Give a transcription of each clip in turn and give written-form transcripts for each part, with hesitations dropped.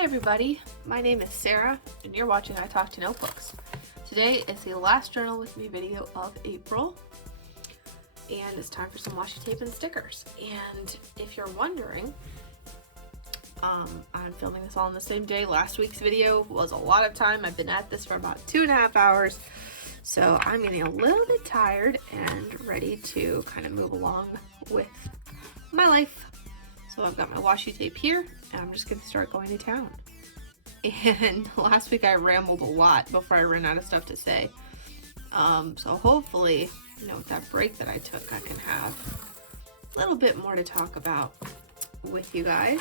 Hi everybody, my name is Sarah and you're watching I Talk to Notebooks. Today is the last journal with me video of April and it's time for some washi tape and stickers. And if you're wondering, I'm filming this all on the same day. Last week's video was a lot of time. I've been at this for about 2.5 hours, so I'm getting a little bit tired and ready to kind of move along with my life. So I've got my washi tape here and I'm just gonna start going to town. And last week I rambled a lot before I ran out of stuff to say. So hopefully, with that break that I took, I can have a little bit more to talk about with you guys.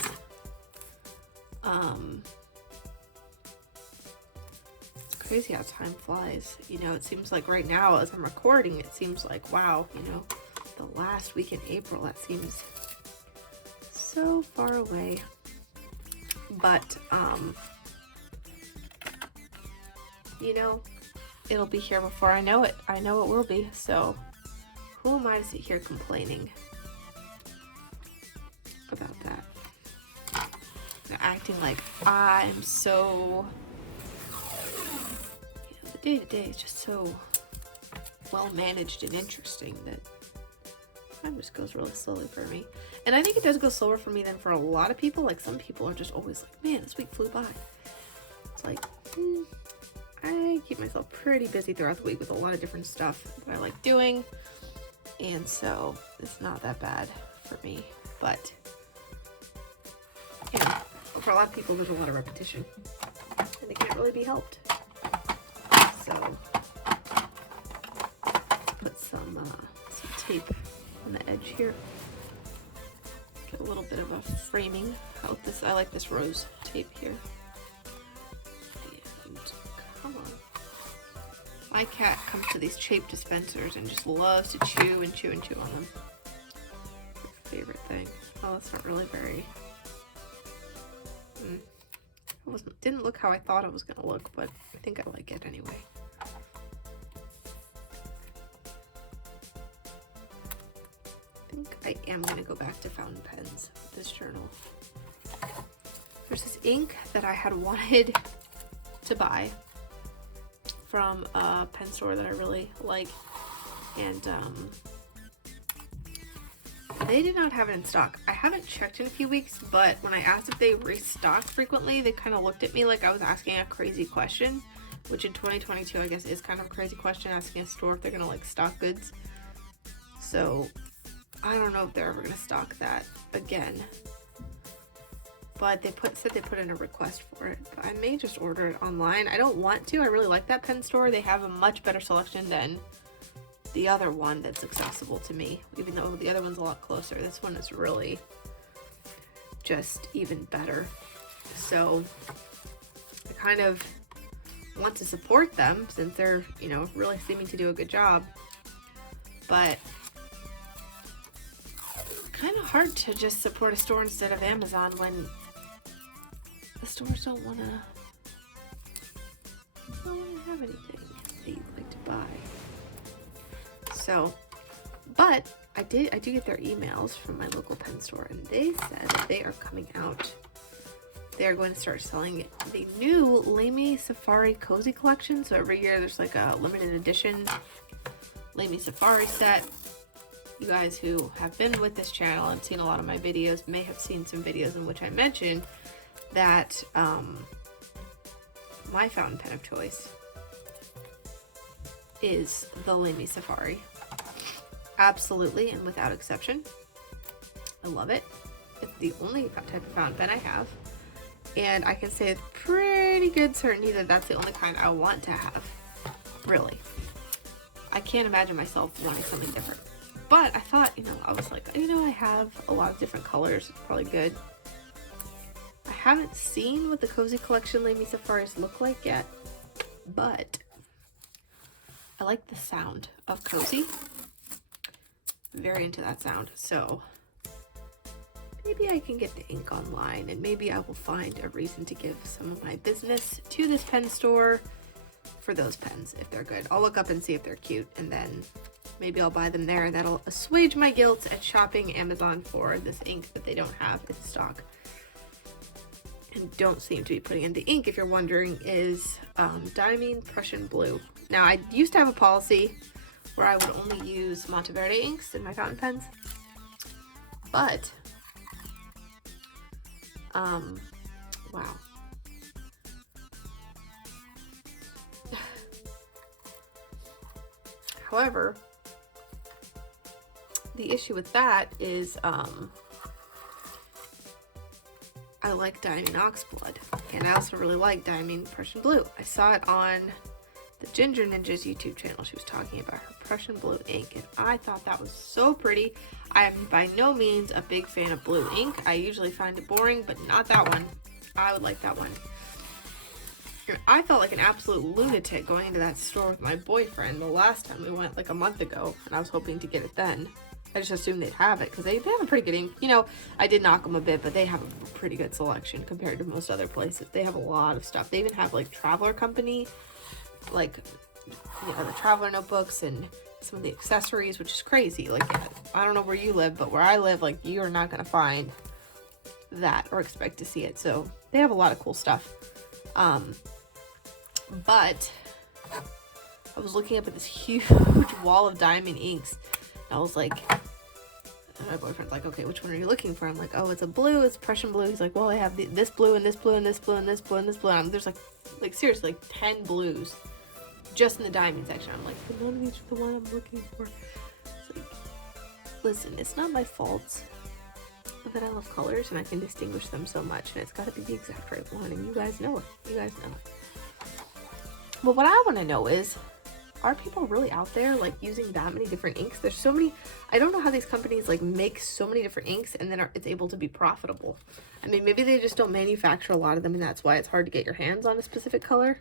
It's crazy how time flies. It seems like right now as I'm recording, it seems like, wow, the last week in April, that seems so far away. But, it'll be here before I know it. I know it will be. So who am I to sit here complaining about that? Acting like I'm so, the day-to-day is just so well managed and interesting that time just goes really slowly for me. And I think it does go slower for me than for a lot of people. Like some people are just always like, man, this week flew by. It's like, I keep myself pretty busy throughout the week with a lot of different stuff that I like doing. And so it's not that bad for me. But, for a lot of people, there's a lot of repetition. And it can't really be helped. So, put some tape on the edge here. Get a little bit of a framing out this. I like this rose tape here. And come on. My cat comes to these tape dispensers and just loves to chew and chew and chew on them. Her favorite thing. Oh, that's not really very. It didn't look how I thought it was gonna look, but I think I like it anyway. I am going to go back to fountain pens with this journal. There's this ink that I had wanted to buy from a pen store that I really like, and they did not have it in stock. I haven't checked in a few weeks, but when I asked if they restock frequently, they kind of looked at me like I was asking a crazy question, which in 2022 I guess is kind of a crazy question, asking a store if they're going to stock goods. So I don't know if they're ever going to stock that again, but said they put in a request for it. But I may just order it online. I don't want to. I really like that pen store. They have a much better selection than the other one that's accessible to me, even though the other one's a lot closer. This one is really just even better. So I kind of want to support them since they're, really seeming to do a good job, but kind of hard to just support a store instead of Amazon when the stores don't want to have anything that you'd like to buy. So, but I do get their emails from my local pen store, and they said that they are coming out. They are going to start selling the new Lamy Safari Cozy Collection. So every year there's like a limited edition Lamy Safari set. You guys who have been with this channel and seen a lot of my videos may have seen some videos in which I mentioned that my fountain pen of choice is the Lamy Safari. Absolutely and without exception. I love it. It's the only type of fountain pen I have. And I can say with pretty good certainty that that's the only kind I want to have. Really. I can't imagine myself wanting something different. But I thought, I was like, I have a lot of different colors. It's probably good. I haven't seen what the Cozy Collection Lamy Safaris look like yet, but I like the sound of cozy. I'm very into that sound. So maybe I can get the ink online and maybe I will find a reason to give some of my business to this pen store for those pens if they're good. I'll look up and see if they're cute, and then maybe I'll buy them there, and that'll assuage my guilt at shopping Amazon for this ink that they don't have in stock. and don't seem to be putting in. The ink, if you're wondering, is Diamine Prussian Blue. Now, I used to have a policy where I would only use Monteverde inks in my fountain pens, but wow. However, the issue with that is I like Diamine Oxblood, and I also really like Diamine Prussian Blue. I saw it on the Ginger Ninja's YouTube channel. She was talking about her Prussian Blue ink, and I thought that was so pretty. I am by no means a big fan of blue ink. I usually find it boring, but not that one. I would like that one. I felt like an absolute lunatic going into that store with my boyfriend the last time we went, like a month ago, and I was hoping to get it then. I just assumed they'd have it because they have a pretty good ink. You know, I did knock them a bit, but they have a pretty good selection compared to most other places. They have a lot of stuff. They even have like Traveler Company, like, you know, the Traveler notebooks and some of the accessories, which is crazy. Like, I don't know where you live, but where I live, like, you are not going to find that or expect to see it. So they have a lot of cool stuff. But I was looking up at this huge wall of Diamine inks, and I was like, my boyfriend's like, okay, which one are you looking for? I'm like, oh, it's a blue, it's Prussian blue. He's like, well, I have this blue and this blue and this blue and this blue and this blue. And there's like seriously, like 10 blues just in the Diamine section. I'm like, but none of these are the one I'm looking for. It's like, listen, it's not my fault that I love colors and I can distinguish them so much, and it's got to be the exact right one, and you guys know it. You guys know it. But what I want to know is, are people really out there like using that many different inks? There's so many. I don't know how these companies like make so many different inks and then it's able to be profitable. I mean, maybe they just don't manufacture a lot of them, and that's why it's hard to get your hands on a specific color,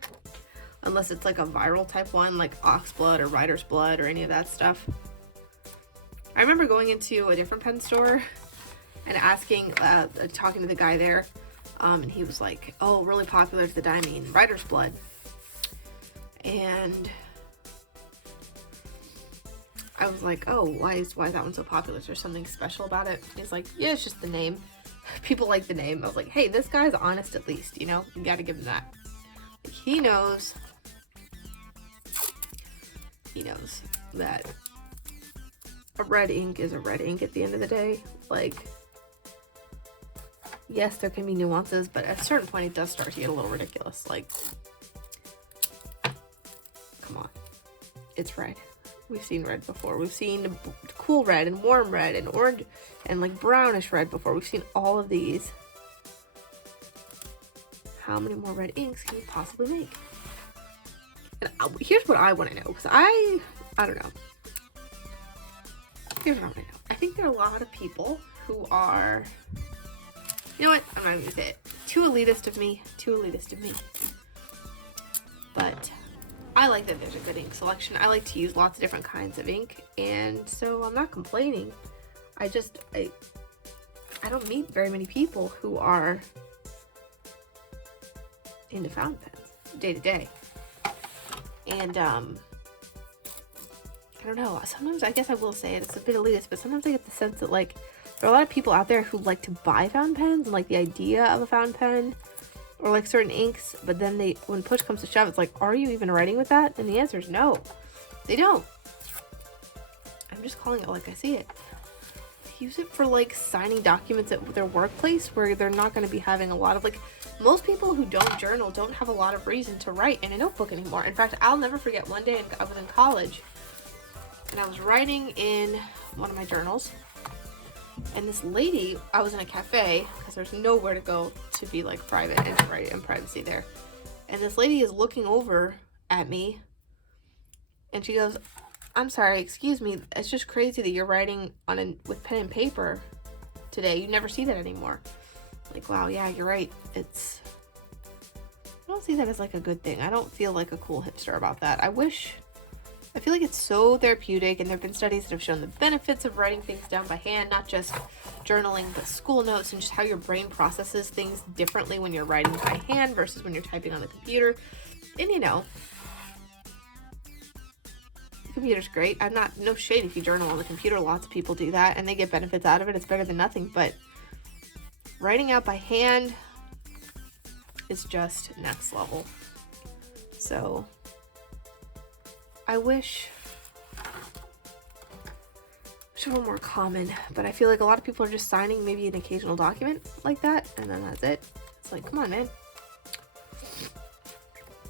unless it's like a viral type one like Oxblood or Writer's Blood or any of that stuff. I remember going into a different pen store and asking, talking to the guy there, and he was like, oh, really popular is the Diamine Writer's Blood. And I was like, oh, why is that one so popular? Is there something special about it? He's like, yeah, it's just the name. People like the name. I was like, hey, this guy's honest at least, you know? You gotta give him that. Like, he knows that a red ink is a red ink at the end of the day. Like, yes, there can be nuances, but at a certain point it does start to get a little ridiculous. Like, come on, it's red. We've seen red before. We've seen cool red and warm red and orange and like brownish red before. We've seen all of these. How many more red inks can you possibly make? And here's what I want to know, because I don't know. Here's what I want to know. I think there are a lot of people who are, you know what? I'm not even gonna say it. Too elitist of me. But I like that there's a good ink selection. I like to use lots of different kinds of ink, and so I'm not complaining. I don't meet very many people who are into fountain pens day to day. And I don't know, sometimes I guess I will say it, it's a bit elitist, but sometimes I get the sense that like there are a lot of people out there who like to buy fountain pens and like the idea of a fountain pen or like certain inks, but then when push comes to shove, it's like, are you even writing with that? And the answer is no, they don't. I'm just calling it like I see it. They use it for like signing documents at their workplace where they're not going to be having a lot of like, most people who don't journal don't have a lot of reason to write in a notebook anymore. In fact, I'll never forget one day I was in college and I was writing in one of my journals, and this lady, I was in a cafe because there's nowhere to go to be like private and to write in privacy there. And this lady is looking over at me and she goes, I'm sorry, excuse me, it's just crazy that you're writing with pen and paper today. You never see that anymore. Like, wow, yeah, you're right. I don't see that as like a good thing. I don't feel like a cool hipster about that. I feel like it's so therapeutic, and there have been studies that have shown the benefits of writing things down by hand, not just journaling, but school notes, and just how your brain processes things differently when you're writing by hand versus when you're typing on the computer. And you know, the computer's great. No shade if you journal on the computer. Lots of people do that and they get benefits out of it. It's better than nothing, but writing out by hand, is just next level. So I wish it were more common, but I feel like a lot of people are just signing maybe an occasional document like that, and then that's it. It's like, come on, man.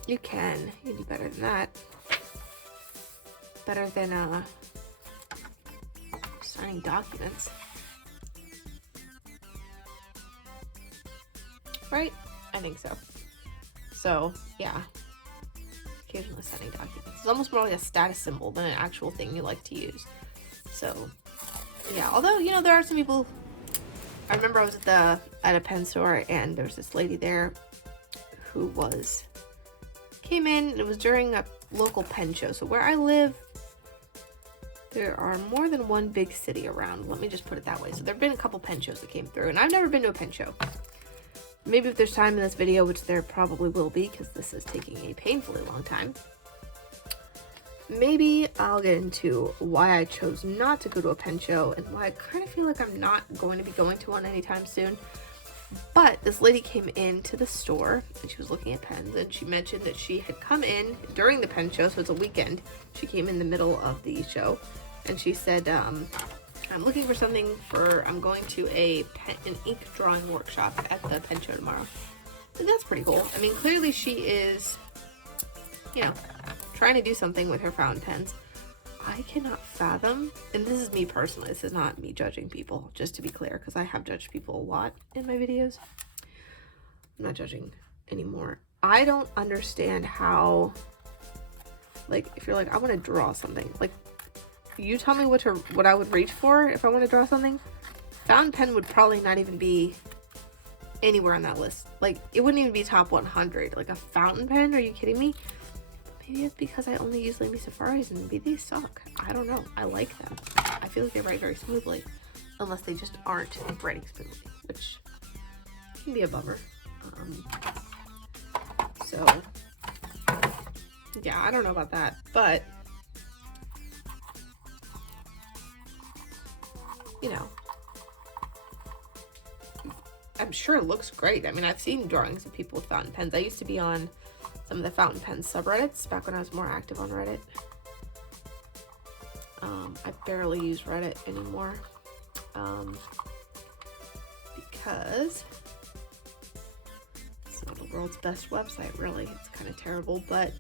You can do better than that. Better than signing documents. Right? I think so. So, yeah. Occasionally signing documents. It's almost more like a status symbol than an actual thing you like to use. So, yeah. Although, you know, there are some people... I remember I was at a pen store, and there was this lady there who came in, and it was during a local pen show. So where I live, there are more than one big city around. Let me just put it that way. So there have been a couple pen shows that came through, and I've never been to a pen show. Maybe if there's time in this video, which there probably will be, because this is taking a painfully long time, maybe I'll get into why I chose not to go to a pen show and why I kind of feel like I'm not going to be going to one anytime soon. But this lady came into the store, and she was looking at pens, and she mentioned that she had come in during the pen show, so it's a weekend. She came in the middle of the show, and she said, I'm looking for something I'm going to an ink drawing workshop at the pen show tomorrow. And that's pretty cool. I mean, clearly she is, you know, trying to do something with her fountain pens. I cannot fathom, and this is me personally, this is not me judging people, just to be clear, because I have judged people a lot in my videos. I'm not judging anymore. I don't understand how, like, if you're like, I want to draw something, like, you tell me what I would reach for if I want to draw something. Fountain pen would probably not even be anywhere on that list. Like, it wouldn't even be top 100. Like, a fountain pen? Are you kidding me? Maybe it's because I only use Blippy Safaris and maybe they suck. I don't know. I like them. I feel like they write very smoothly. Unless they just aren't writing smoothly, which can be a bummer. So, yeah, I don't know about that. But, you know, I'm sure it looks great. I mean, I've seen drawings of people with fountain pens. I used to be on some of the fountain pen subreddits back when I was more active on Reddit. I barely use Reddit anymore because it's not the world's best website, really. It's kind of terrible, but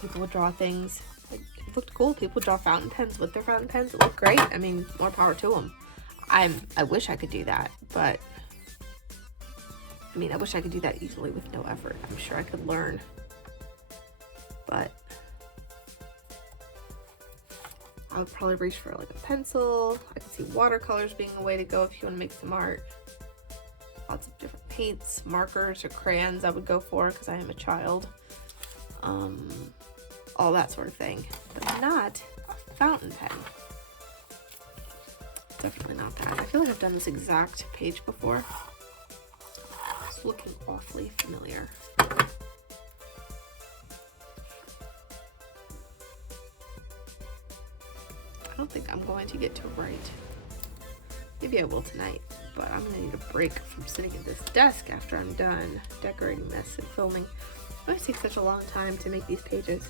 people would draw things. It looked cool. People draw fountain pens with their fountain pens. It looked great. I mean, more power to them. I wish I could do that, but I mean, I wish I could do that easily with no effort. I'm sure I could learn, but I would probably reach for like a pencil. I could see watercolors being a way to go if you want to make some art. Lots of different paints, markers, or crayons I would go for because I am a child. All that sort of thing, but not a fountain pen. Definitely not that. I feel like I've done this exact page before. It's looking awfully familiar. I don't think I'm going to get to write. Maybe I will tonight, but I'm gonna need a break from sitting at this desk after I'm done decorating this and filming. It always takes such a long time to make these pages.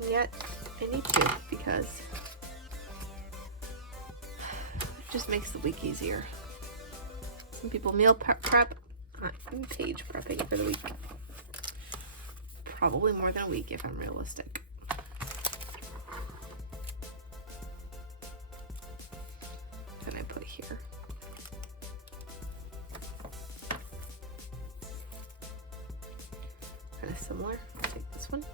And yet, I need to because it just makes the week easier. Some people meal prep. I'm page prepping for the week. Probably more than a week if I'm realistic. Then I put here. Kind of similar. I'll take this one.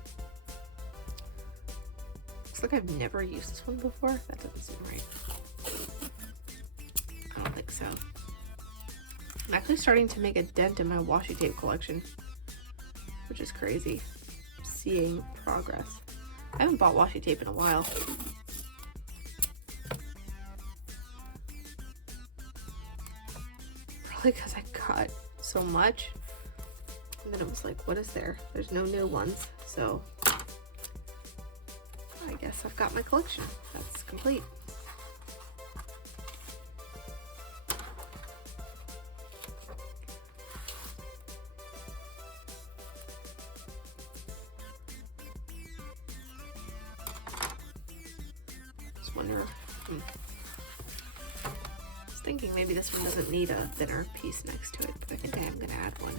Looks like I've never used this one before. That doesn't seem right. I don't think so. I'm actually starting to make a dent in my washi tape collection, which is crazy. Seeing progress. I haven't bought washi tape in a while. Probably because I cut so much. And then it was like, what is there? There's no new ones. So I guess I've got my collection. That's complete. one, or I was thinking maybe this one doesn't need a thinner piece next to it, but I think I am gonna add one.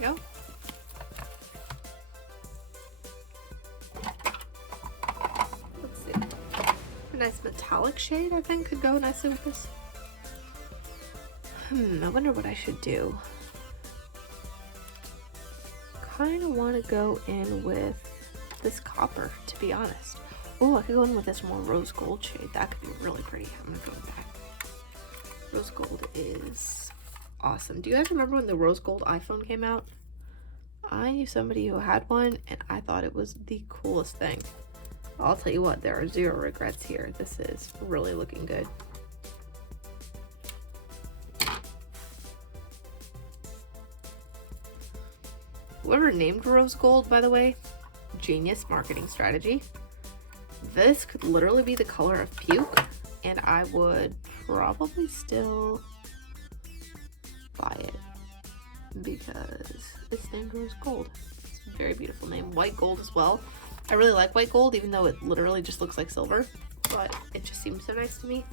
Go. Let's see. A nice metallic shade, I think, could go nicely with this. I wonder what I should do. Kind of want to go in with this copper, to be honest. Oh, I could go in with this more rose gold shade. That could be really pretty. I'm gonna go with that. Rose gold is awesome. Do you guys remember when the rose gold iPhone came out? I knew somebody who had one and I thought it was the coolest thing. I'll tell you what, there are zero regrets here. This is really looking good. Whoever named rose gold, by the way, genius marketing strategy. This could literally be the color of puke and I would probably still buy it because it's named rose gold. It's a very beautiful name. White gold as well. I really like white gold, even though it literally just looks like silver, but it just seems so nice to me.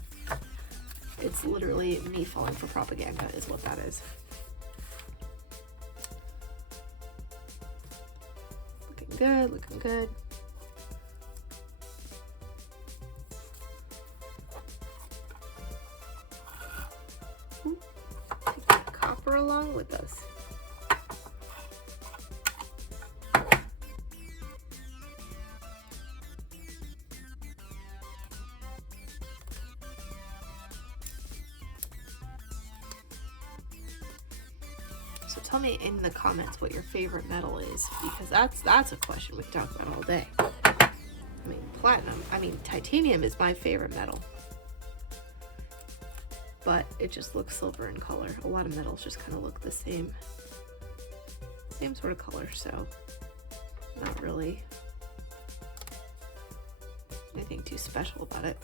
It's literally me falling for propaganda is what that is. Looking good, looking good. Take that copper along with us. So tell me in the comments what your favorite metal is, because that's a question we can talk about all day. I mean titanium is my favorite metal, but it just looks silver in color. A lot of metals just kind of look the same sort of color, so not really anything too special about it.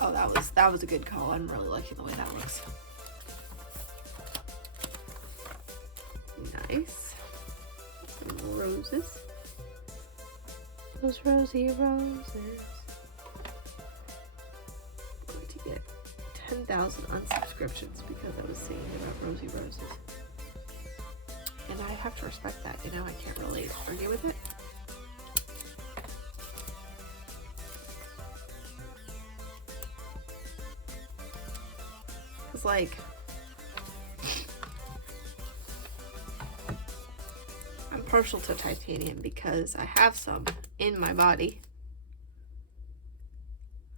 Oh, that was a good call. I'm really liking the way that looks. Nice. Some roses. Those rosy roses. I'm going to get 10,000 unsubscriptions because I was singing about rosy roses. And I have to respect that, you know, I can't really argue with it. It's like, I'm partial to titanium because I have some in my body.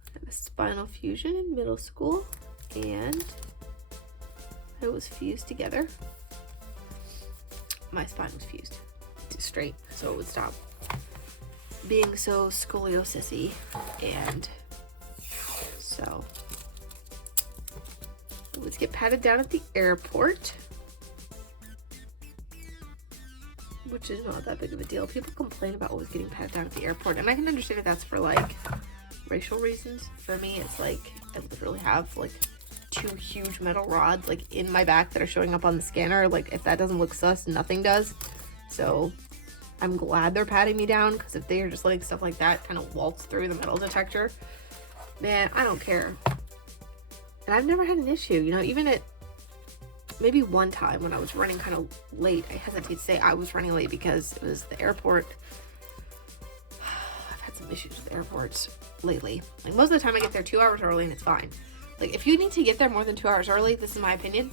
I had a spinal fusion in middle school and it was fused together. My spine was fused straight so it would stop being so scoliosis-y, and so let's get patted down at the airport, which is not that big of a deal. People complain about always getting patted down at the airport, and I can understand if that's for like racial reasons. For me, it's like I literally have like 2 huge metal rods like in my back that are showing up on the scanner. Like if that doesn't look sus, nothing does. So I'm glad they're patting me down, because if they are just letting stuff like that kind of waltz through the metal detector, man, I don't care. And I've never had an issue, you know, even at maybe one time when I was running kind of late. I hesitate to say I was running late because it was the airport. I've had some issues with airports lately. Like most of the time I get there 2 hours early and it's fine. Like if you need to get there more than 2 hours early, this is my opinion.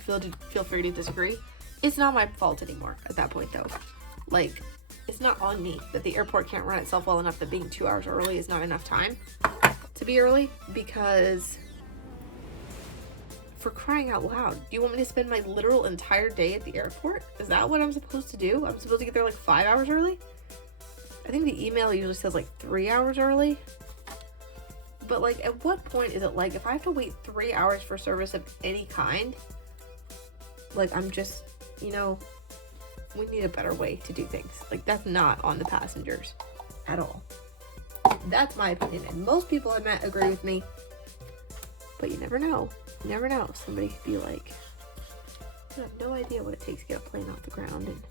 Feel free to disagree. It's not my fault anymore at that point though. Like it's not on me that the airport can't run itself well enough that being 2 hours early is not enough time to be early, because for crying out loud. Do you want me to spend my literal entire day at the airport? Is that what I'm supposed to do? I'm supposed to get there like 5 hours early? I think the email usually says like 3 hours early. But like, at what point is it like, if I have to wait 3 hours for service of any kind, like, I'm just, you know, we need a better way to do things. Like, that's not on the passengers at all. That's my opinion, and most people I met agree with me. But you never know. You never know. Somebody could be like, you have no idea what it takes to get a plane off the ground. And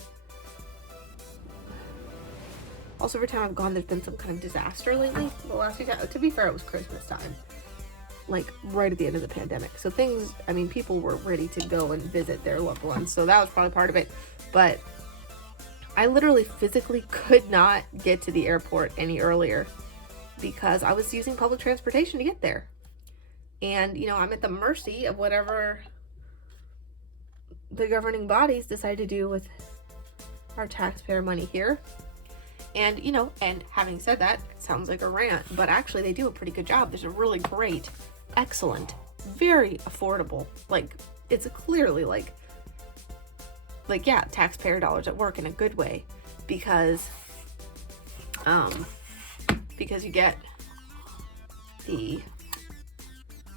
also, every time I've gone, there's been some kind of disaster lately. The last few times, to be fair, it was Christmas time, like right at the end of the pandemic. So things, I mean, people were ready to go and visit their loved ones. So that was probably part of it. But I literally physically could not get to the airport any earlier because I was using public transportation to get there. And, you know, I'm at the mercy of whatever the governing bodies decide to do with our taxpayer money here. And, you know, and having said that, it sounds like a rant, but actually they do a pretty good job. There's a really great, excellent, very affordable, like, it's clearly like, yeah, taxpayer dollars at work in a good way, because you get the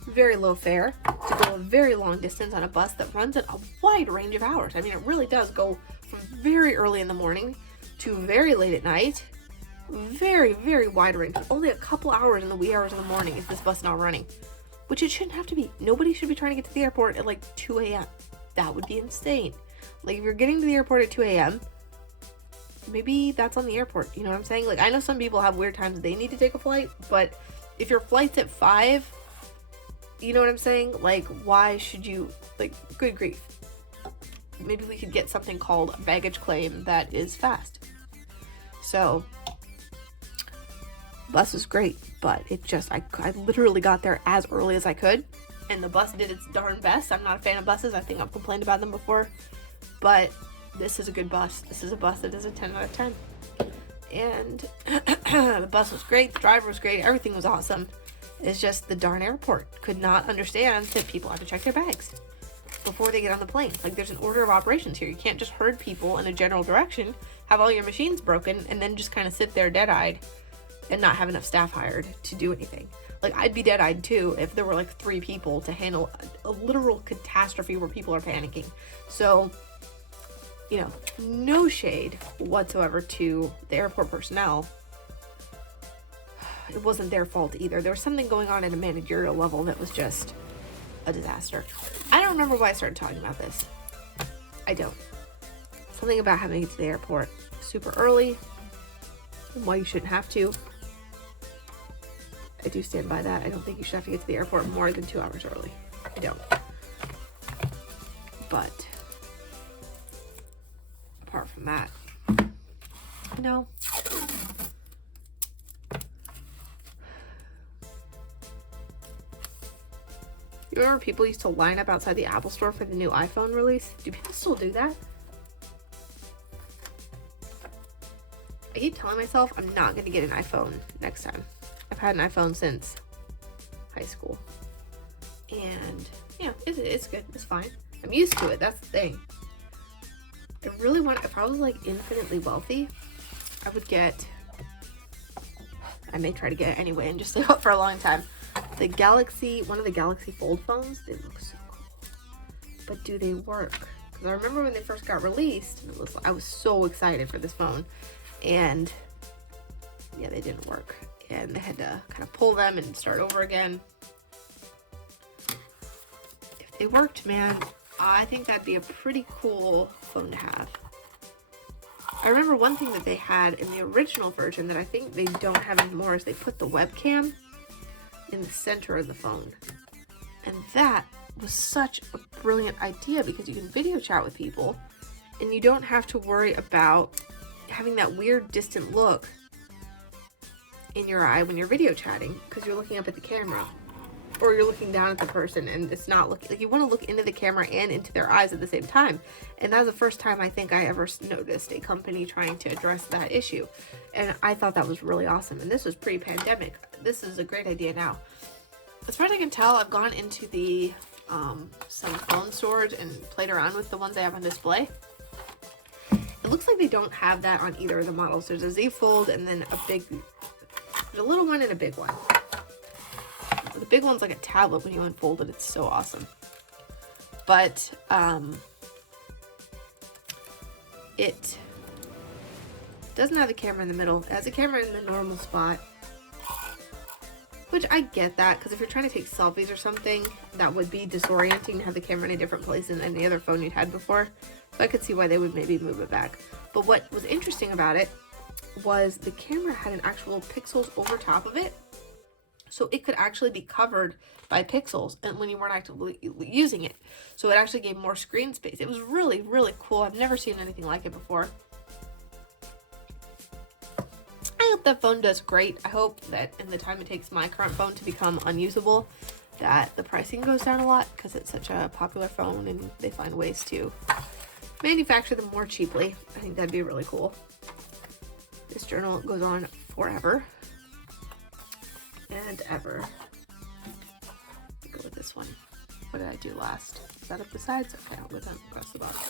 very low fare to go a very long distance on a bus that runs at a wide range of hours. I mean, it really does go from very early in the morning to very late at night. Very, very wide range. Only a couple hours in the wee hours of the morning is this bus not running, which it shouldn't have to be. Nobody should be trying to get to the airport at like 2 a.m. That would be insane. Like, if you're getting to the airport at 2 a.m., maybe that's on the airport. You know what I'm saying? Like, I know some people have weird times they need to take a flight, but if your flight's at 5, you know what I'm saying? Like, why should you, like, good grief. Maybe we could get something called a baggage claim that is fast. So, bus was great, but it just, I literally got there as early as I could, and the bus did its darn best. I'm not a fan of buses. I think I've complained about them before, but this is a good bus. This is a bus that is a 10 out of 10. And the bus was great. The driver was great. Everything was awesome. It's just the darn airport could not understand that people have to check their bags before they get on the plane. Like, there's an order of operations here. You can't just herd people in a general direction, have all your machines broken, and then just kind of sit there dead-eyed and not have enough staff hired to do anything. Like, I'd be dead-eyed too if there were like 3 people to handle a literal catastrophe where people are panicking. So, you know, no shade whatsoever to the airport personnel. It wasn't their fault either. There was something going on at a managerial level that was just a disaster. I don't remember why I started talking about this. I don't. Something about having to get to the airport super early and why you shouldn't have to. I do stand by that. I don't think you should have to get to the airport more than 2 hours early. I don't. But apart from that, no. You remember people used to line up outside the Apple Store for the new iPhone release? Do people still do that? I keep telling myself I'm not going to get an iPhone next time. I've had an iPhone since high school. And, yeah, it's good. It's fine. I'm used to it. That's the thing. I really want, if I was, like, infinitely wealthy, I would get, I may try to get it anyway and just stay up for a long time. The Galaxy, one of the Galaxy Fold phones, they look so cool. But do they work? Because I remember when they first got released, and I was so excited for this phone. And, yeah, they didn't work. And they had to kind of pull them and start over again. If they worked, man, I think that'd be a pretty cool phone to have. I remember one thing that they had in the original version that I think they don't have anymore is they put the webcam in the center of the phone. And that was such a brilliant idea because you can video chat with people and you don't have to worry about having that weird distant look in your eye when you're video chatting because you're looking up at the camera or you're looking down at the person and it's not looking like you want to look into the camera and into their eyes at the same time. And that was the first time I think I ever noticed a company trying to address that issue. And I thought that was really awesome. And this was pre-pandemic. This is a great idea now. As far as I can tell, I've gone into the some phone storage and played around with the ones I have on display. It looks like they don't have that on either of the models. There's a Z Fold and then there's a little one and a big one. The big one's like a tablet when you unfold it. It's so awesome. But it doesn't have the camera in the middle. It has a camera in the normal spot. Which I get that, because if you're trying to take selfies or something, that would be disorienting to have the camera in a different place than any other phone you'd had before. So I could see why they would maybe move it back. But what was interesting about it was the camera had an actual pixels over top of it. So it could actually be covered by pixels and when you weren't actively using it. So it actually gave more screen space. It was really, really cool. I've never seen anything like it before. I hope that phone does great. I hope that in the time it takes my current phone to become unusable, that the pricing goes down a lot because it's such a popular phone and they find ways to manufacture them more cheaply. I think that'd be really cool. This journal goes on forever and ever. Go with this one. What did I do last? Is that up the sides? Okay, I'll go down across the bottom.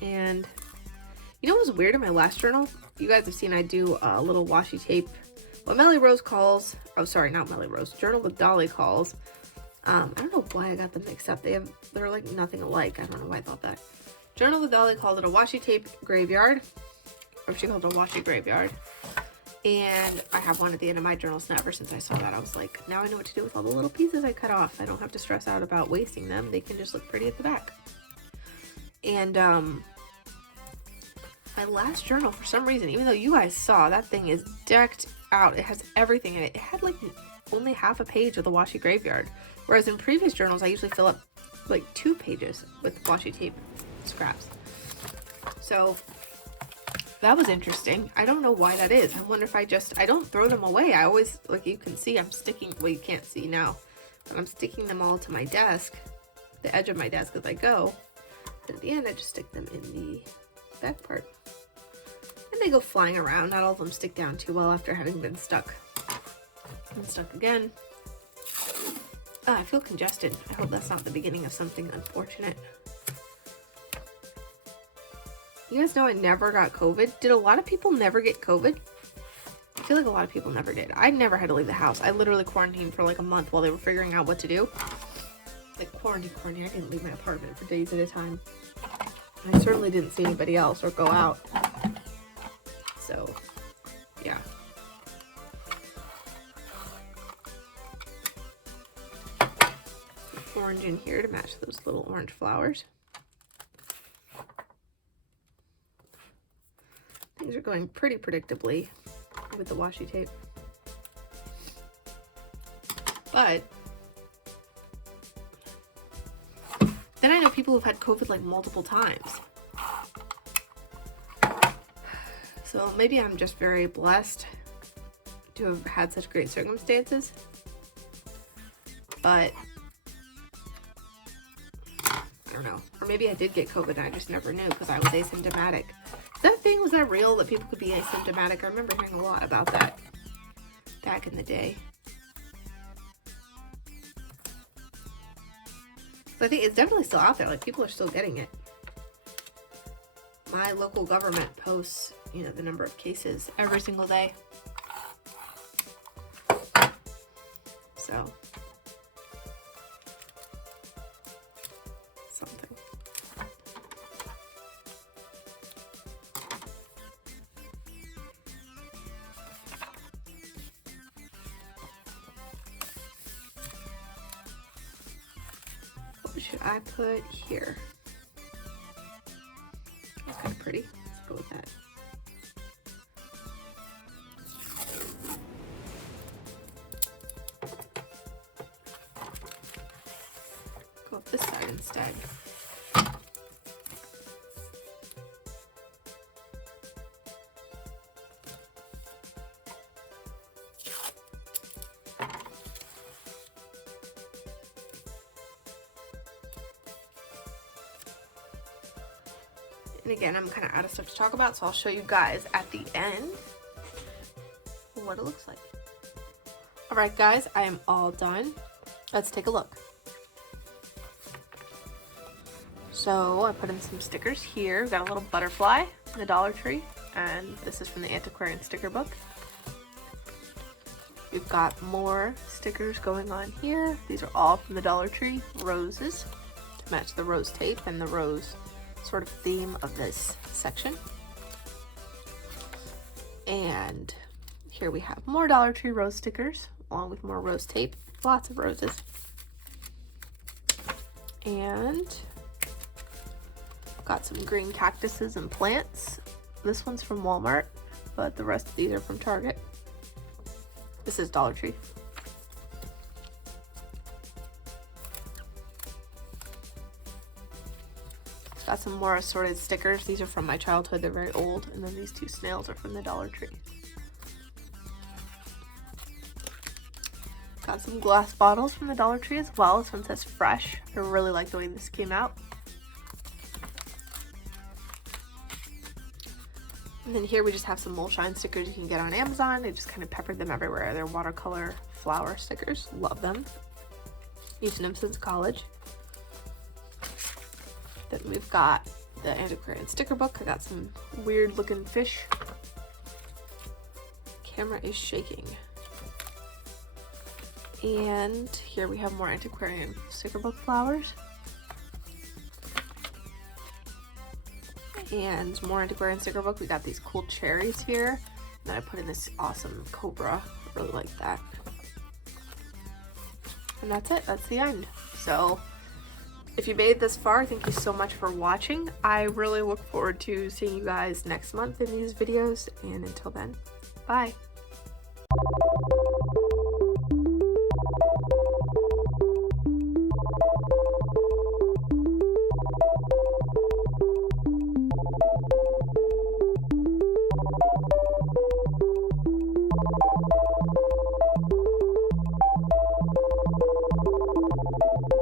And you know what was weird in my last journal? You guys have seen I do a little washi tape. What Melly Rose calls, oh sorry, not Melly Rose, Journal with Dolly calls. I don't know why I got them mixed up. They're like nothing alike. I don't know why I thought that. Journal with Dolly called it a washi tape graveyard. Or she called it a washi graveyard. And I have one at the end of my journals now. Ever since I saw that, I was like, now I know what to do with all the little pieces I cut off. I don't have to stress out about wasting them. They can just look pretty at the back. And my last journal, for some reason, even though you guys saw, that thing is decked out. It has everything in it. It had like only half a page of the washi graveyard. Whereas in previous journals, I usually fill up like 2 pages with washi tape scraps. So that was interesting. I don't know why that is. I wonder if I don't throw them away. I always, like you can see, I'm sticking, well you can't see now, but I'm sticking them all to my desk, the edge of my desk as I go. And at the end, I just stick them in the back part. And they go flying around. Not all of them stick down too well after having been stuck. And stuck again. Oh, I feel congested. I hope that's not the beginning of something unfortunate. You guys know I never got COVID. Did a lot of people never get COVID? I feel like a lot of people never did. I never had to leave the house. I literally quarantined for like a month while they were figuring out what to do. Like quarantine. I didn't leave my apartment for days at a time. I certainly didn't see anybody else or go out. So, yeah. Some orange in here to match those little orange flowers. Things are going pretty predictably with the washi tape. But then I know people who've had COVID like multiple times. So maybe I'm just very blessed to have had such great circumstances. But I don't know. Or maybe I did get COVID and I just never knew because I was asymptomatic. Was that real that people could be asymptomatic? I remember hearing a lot about that back in the day. So I think it's definitely still out there. Like, people are still getting it. My local government posts, you know, the number of cases every single day. So, something. What should I put here? That's kind of pretty. Let's go with that. Go up this side instead. And again, I'm kind of out of stuff to talk about, so I'll show you guys at the end what it looks like. Alright guys, I am all done. let's take a look. So I put in some stickers here. We've got a little butterfly in the Dollar Tree, and this is from the Antiquarian sticker book. We've got more stickers going on here. These are all from the Dollar Tree. Roses to match the rose tape and the rose sort of theme of this section. And here we have more Dollar Tree rose stickers along with more rose tape. Lots of roses. And got some green cactuses and plants. This one's from Walmart, but the rest of these are from Target. This is Dollar Tree. Got some more assorted stickers. These are from my childhood. They're very old. And then these two snails are from the Dollar Tree. Got some glass bottles from the Dollar Tree as well. This one says fresh. I really like the way this came out. And then here we just have some Moleshine stickers you can get on Amazon. I just kind of peppered them everywhere. They're watercolor flower stickers. Love them. Using them since college. Then we've got the Antiquarian sticker book. I got some weird looking fish. Camera is shaking. And here we have more Antiquarian sticker book flowers. And more Antiquarian sticker book. We got these cool cherries here. And then I put in this awesome cobra. I really like that. And that's it. That's the end. So if you made it this far, thank you so much for watching. I really look forward to seeing you guys next month in these videos. And until then, bye.